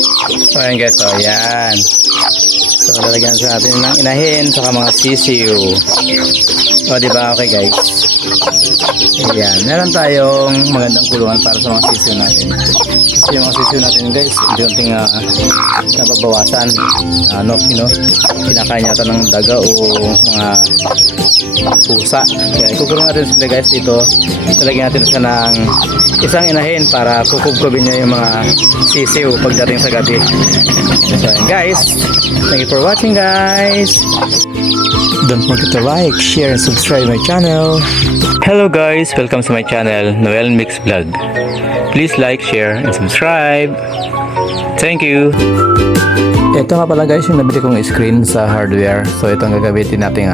So ayan guys, so ayan. So lalagyan sa natin ng inahin saka mga sisiw. O diba, okay guys. Ayan, meron tayong magandang kulungan para sa mga sisiw natin. Kasi yung mga sisiw natin guys, unti-unting nababawasan. Kinakain yata ng daga o mga pusa. Kaya ikukulong natin sila guys dito. Lalagyan natin siya ng isang inahin para kukubkubin niya yung mga sisiw pagdating sa gabi. So ayan guys, thank you for watching guys. Don't forget to like, share, and subscribe my channel. Hello guys, welcome to my channel, Noel Mix Vlog. Please like, share, and subscribe. Thank you. Ito nga pala guys yung nabili kong screen sa hardware. So ito ang gagamitin natin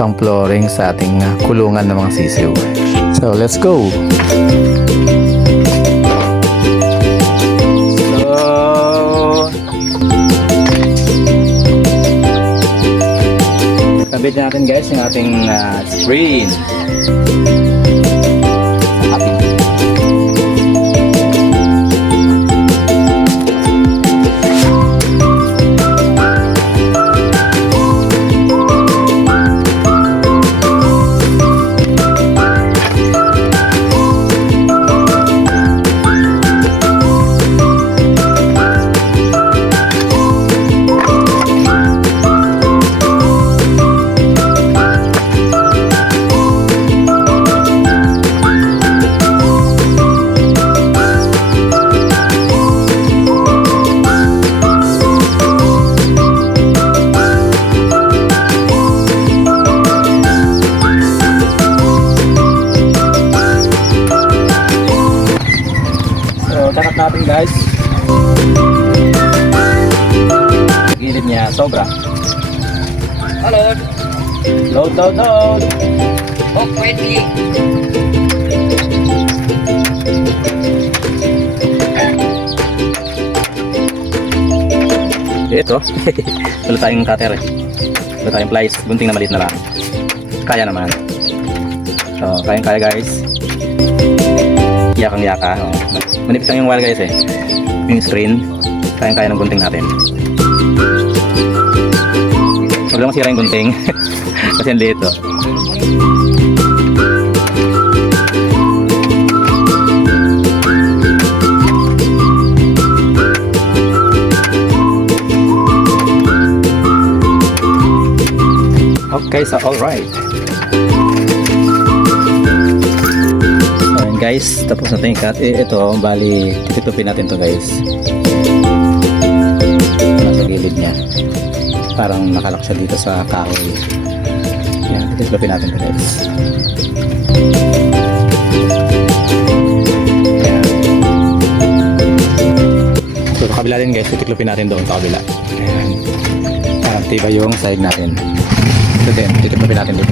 pang flooring sa ating kulungan ng mga sisiw. So let's go. Kabit natin guys yung ating screen. Takat natin guys, gilid niya sobra. Hello. Load. Oh, pwede. Ito wala tayong cutter wala tayong pliers, gunting na maliit na lang. Kaya naman. So kaya guys, yakang-yaka. Manipis lang yung wire guys yung screen, kaya ng gunting natin. Huwag lang masira yung gunting kasi ang liit Okay, so alright. Guys, tapos natin yung cut. Ito, bali titupin natin to guys. Nasa gilid niya. Parang nakalak siya dito sa kahoy. Yan, titupin natin to guys. Yan. So sa kabila din guys, titiklopin natin doon sa kabila. Yan. Tiba yung sahig natin. Ito din, titiklopin natin dito.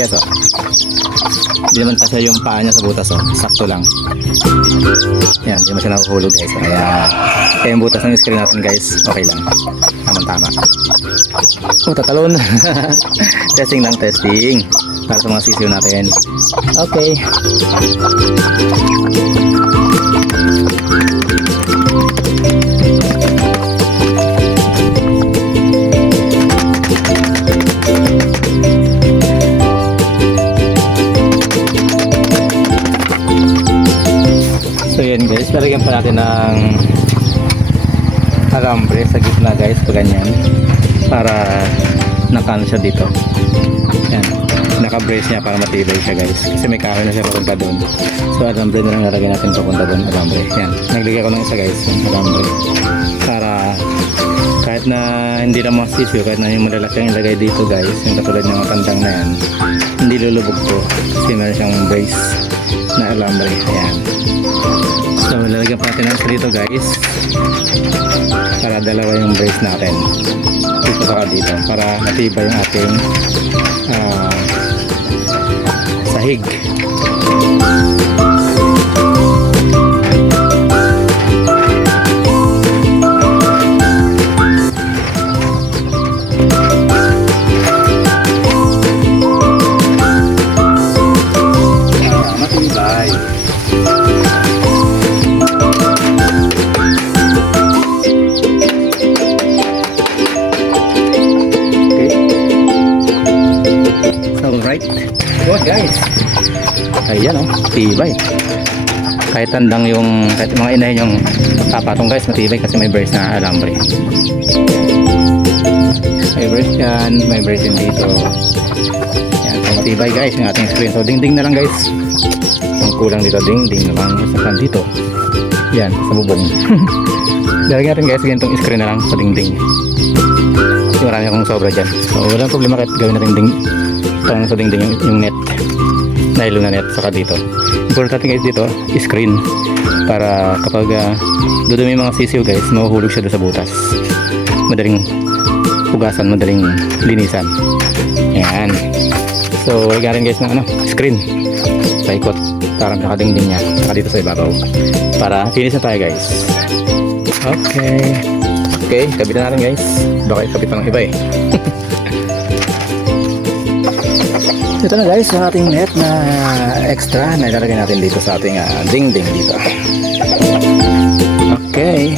Guys, hindi naman kasi yung paa niya sa butas, sakto lang. Yan, hindi naman siya nakuhulog guys. Kaya yung butas ng screen natin guys, okay lang, tama. Tatalon. Testing lang, testing para sa mga sisiw natin. Okay. natin guys, lalagyan pa natin ng alambre sa gitna guys, pag ganyan, para nakano siya dito. Yan, naka-brace niya para matibay siya guys, kasi may kahoy na siya papunta doon. So alambre na lang lalagyan natin papunta doon, alambre. Yan, naglagay ko ng isa guys, yung alambre, para kahit na hindi na masisyo, kahit na yung malalaki ang ilagay dito guys, yung katulad ng matandang na yan, hindi lulubog to kasi meron siyang brace na alambre. Ayan, so lalagyan pa natin ng isa dito guys, para dalawa yung brace natin dito saka dito, para matibay yung ating sahig. Matibay. Alright, good guys. Ayan o, tibay. Kahit tandang yung, kahit mga inahin yung papatong guys, matibay kasi may brace na alambre. May brace yan, may brace din dito. Yan, so matibay guys yung ating screen. So ding-ding na lang guys. Ang kulang dito, ding-ding na lang sa dito. Yan, sa bubong. Lalagyan natin guys, ganitong screen na lang sa ding-ding. Kasi marami akong sobra dyan. So walang problema kahit gawin natin ding parang sa dingding yung net, nylon na net, saka dito importante guys dito screen, para kapag dudumi mga sisiw guys, mahuhulog siya doon sa butas, madaling hugasan, madaling linisan. Yan, so lagyan rin guys ng screen sa ikot, parang nakadingding niya, saka dito sa ibabaw, para finish na tayo guys. Okay, kabitan natin guys, baka ikabit ng iba eh. Ito na guys, yung ating net na extra na ilalagay natin dito sa ating dingding dito. Okay.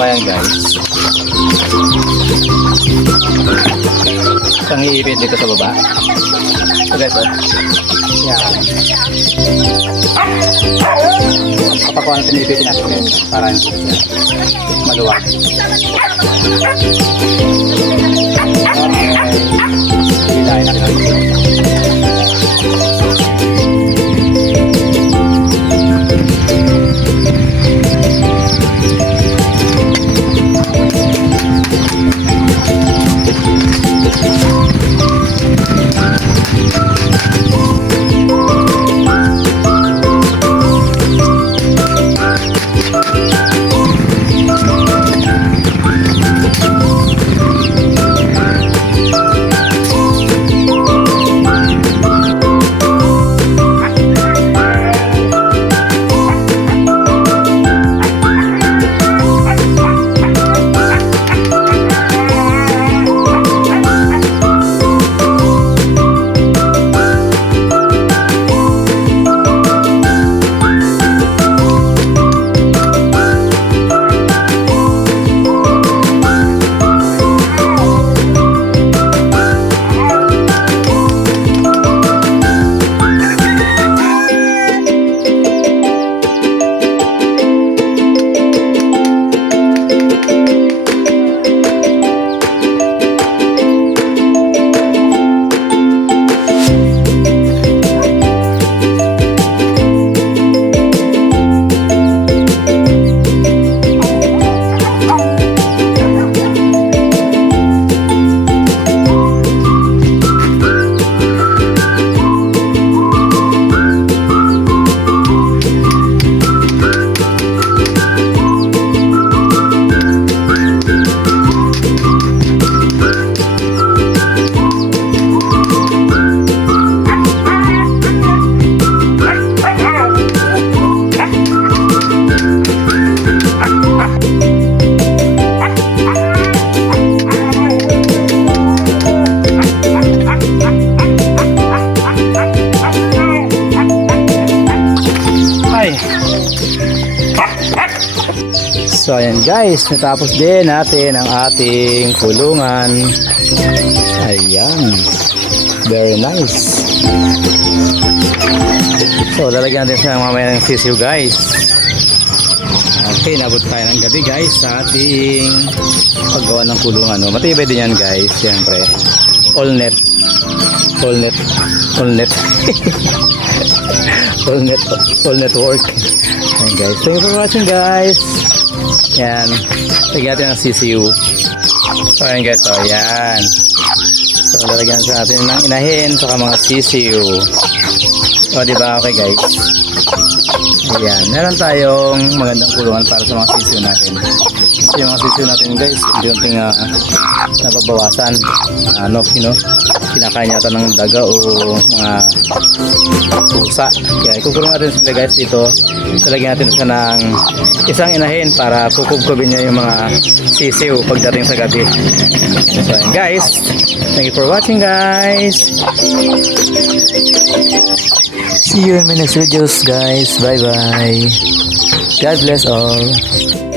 Ayan guys, isang iipit dito sa baba. So guys, yan, kapakuha natin iipitin natin guys, para hindi maluwag. Hilahin natin natin. Ay! So ayan guys, natapos din natin ang ating kulungan. Ayan. Very nice. So lalagyan natin siya mamaya ng sisiw guys. Okay, nabot tayo ng gabi guys sa ating paggawa ng kulungan. No? Matibay din yan guys, siyempre. All net. All net. All net. all network. Ayan guys. Thank you for watching guys. Yan. Lagyan natin ng CCU. So ayan guys. So ayan. So lalagyan sa atin ng inahin saka mga CCU. O diba? Okay guys. Ayan. Meron tayong magandang kulungan para sa mga CCU natin. So yung mga CCU natin guys, hindi nababawasan. Kinakain yata ng daga o mga pusa. Kaya ikukulong natin sila guys dito. Talagyan natin siya ng isang inahin para kukubkubin niya yung mga sisiw pagdating sa gabi. So ayan guys, thank you for watching guys. See you in my next videos guys. Bye bye. God bless all.